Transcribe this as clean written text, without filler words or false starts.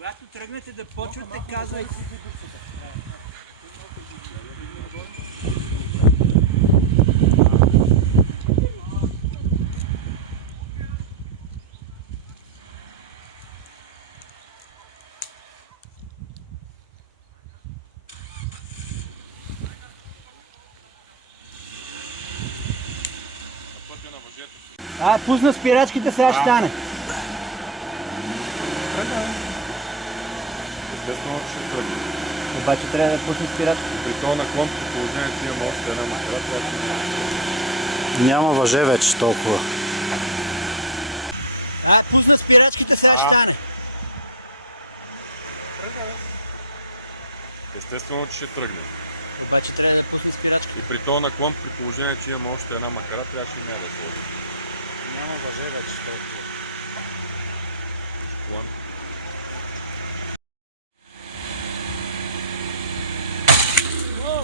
Когато тръгнете да почвате, казвайте. Пусна спирачките, сега ще стане. Естествено, че ще тръгне. Обаче трябва да пусне спирачките. При това наклон по положение, че имаме още една макара, трябва да Няма въже вече толкова. Пусна спирачките, сега ще стане. Естествено, че ще тръгне. Обаче трябва да пусне спирачките. И при този наклон, при положение, че имаме още една макара, трябваше и нея да сложим. Няма въже вече толкова. План.